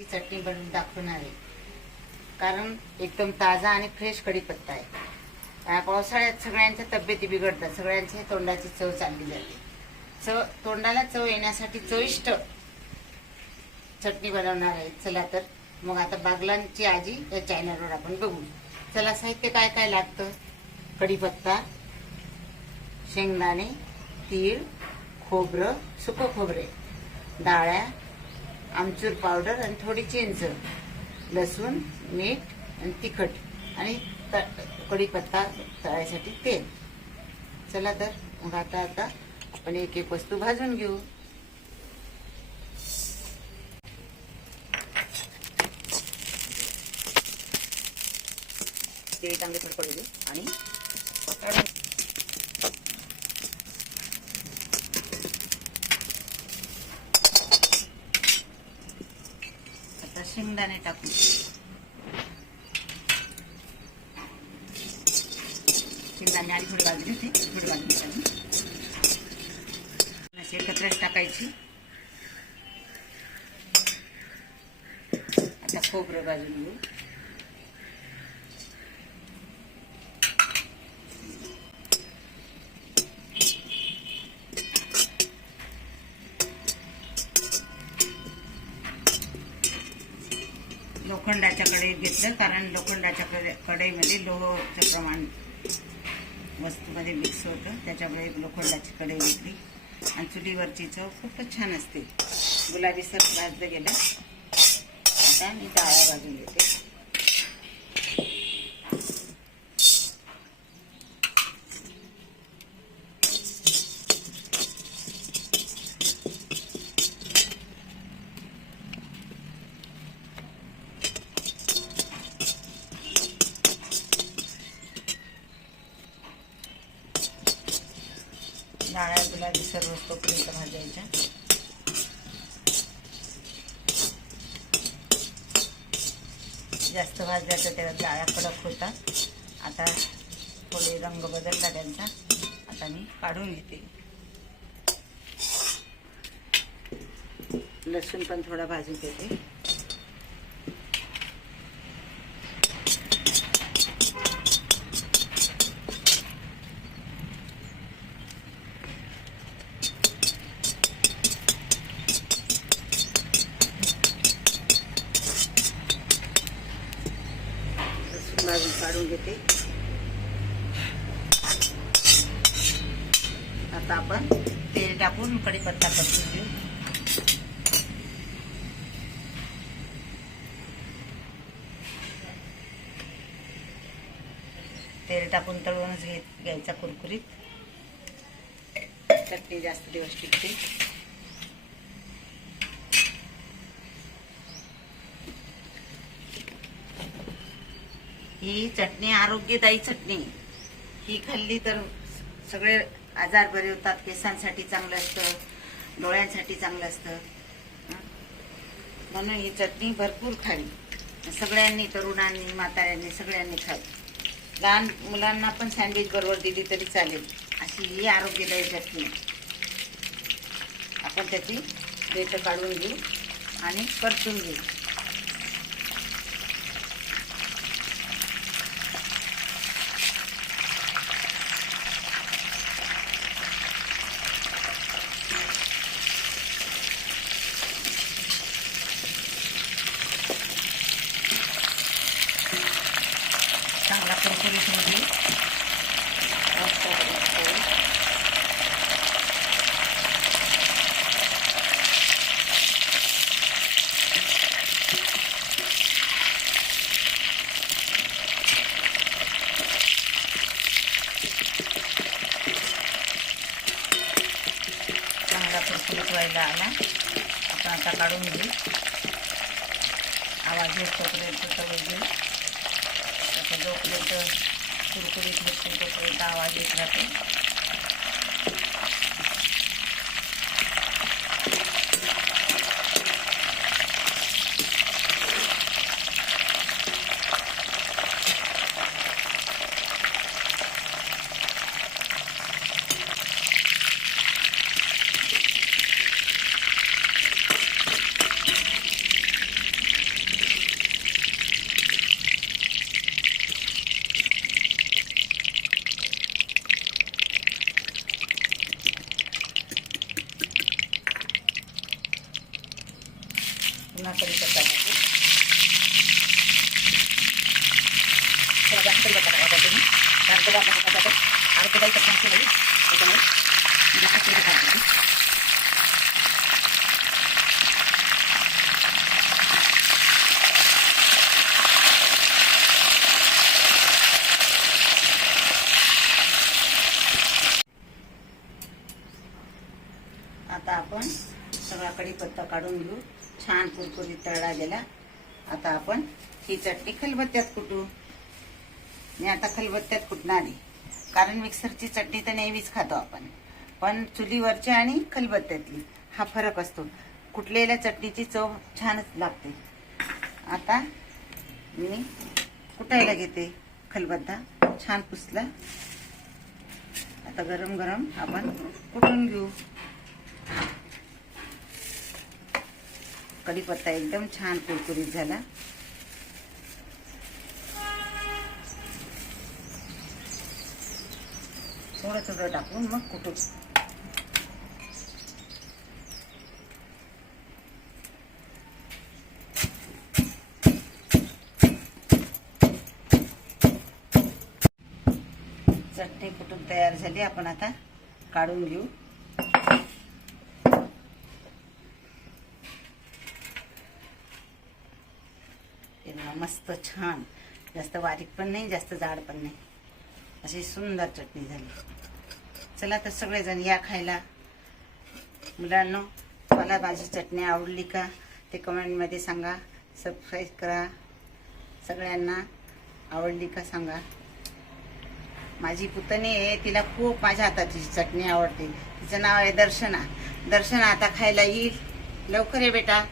ची चटणी बनवून दाखवणार. आहे कारण एकदम ताजा आणि फ्रेश कढीपत्ता आहे. पावसाळ्यात सगळ्यांच्या तब्येती बिघडतात. सगळ्यांच्या तोंडाची चव चालली जाते. चव तोंडाला चव येण्यासाठी चविष्ट चटणी बनवणार आहे. चला तर मग आता बागलांची आजी या चॅनलवर आपण बघू. चला साहित्य काय काय लागतं? कढीपत्ता शेंगदाणे तीळ खोबरं सुकं खोबरे डाळ्या आमचूर पावडर आणि थोडी चिंच लसूण मीठ आणि तिखट आणि कढीपत्ता तळायसाठी तेल. चला तर मग आता आता आपण एक एक वस्तू भाजून घेऊ. ते चांगले थोडं पडू आणि शेंगदाणे टाकू. शेंगदाणे आधी थोडी भाजली होती थोडी भाजली टाकली अशी एकत्रच टाकायची. आता खोबरं भाजून घेऊ. लोखंडाच्या कढईत घेतलं कारण लोखंडाच्या कडे- कढईमध्ये लोहचं प्रमाण वस्तूमध्ये मिक्स होतं. त्याच्यामुळे लोखंडाची कढई घेतली. आणि चुलीवरची चव खूपच छान असते. गुलाबी सर भाजलं गेलं. आता मी डाळ्या भाजून घेते. काळ्या गुलाबी सर्व तोपर्यंत भाजायच्या. जास्त भाजल्या तर त्याला जाळ्या कडक होतात आता थोडे रंग बदलला त्यांचा. आता मी काढून घेते. लसूण पण थोडा भाजून घेते. लसूण काढून घेते. आता आपण तेल टाकून कडीपत्ता परतून घेऊ. तेल टाकून तळूनच घे घ्यायचा कुरकुरीत. चटणी जास्त दिवस टिकते. ही चटणी आरोग्यदायी चटणी. ही खाल्ली तर सगळे आजार बरे होतात केसांसाठी चांगलं असतं डोळ्यांसाठी चांगलं असतं. म्हणून ही चटणी भरपूर खावी. सगळ्यांनी तरुणांनी म्हाताऱ्यांनी सगळ्यांनी खावी. लहान मुलांना पण सँडविच बरोबर दिली तरी चालेल. अशी ही आरोग्यदायी चटणी आहे. आपण त्याची बेट काढून घेऊ आणि परतून घेऊ चांगला कुरकुरीत होऊ दे. मस्त होईल. चांगला व्हायला आला. आपण आता काढून घेऊ. आवाज येत तोपर्यंत तवय घेऊ. आता जोपर्यंत कुरकुरीत होतो तोपर्यंत आवाज येत राहतो. तुम्ही कारण तो आपल्या हाताचा अर्धदाई त्याच्यामुळे आता आपण सगळा कढीपत्ता काढून घेऊ. छान कुरकुरीत तळला गेला. आता आपण ही चटणी खलबत्त्यात कुटू. मी आता खलबत्त्यात कुटणार आहे? कारण मिक्सरची चटणी तर नेहमीच खातो आपण. पण चुलीवरची आणि खलबत्त्यातली हा फरक असतो. कुटलेल्या चटणीची चव छानच लागते. आता मी कुटायला घेते खलबत्ता. छान पुसला. आता गरम गरम आपण कुटून घेऊ. कढीपत्ता एकदम छान कुरकुरीत झाला. थोडं थोडं टाकून मग कुठू चटणी कुठून तयार झाली आपण आता काढून घेऊ. मस्त छान. जास्त बारीक पण नाही जास्त जाड पण नाही. अशी सुंदर चटणी झाली. चला तर सगळेजण या खायला. मुलांनो मला माझी चटणी आवडली का ते कमेंटमध्ये सांगा. सबस्क्राईब करा. सगळ्यांना आवडली का सांगा. माझी पुतणी आहे तिला खूप माझ्या हाताची चटणी आवडते. तिचं नाव आहे दर्शना. दर्शना आता खायला येईल? लवकर ये बेटा.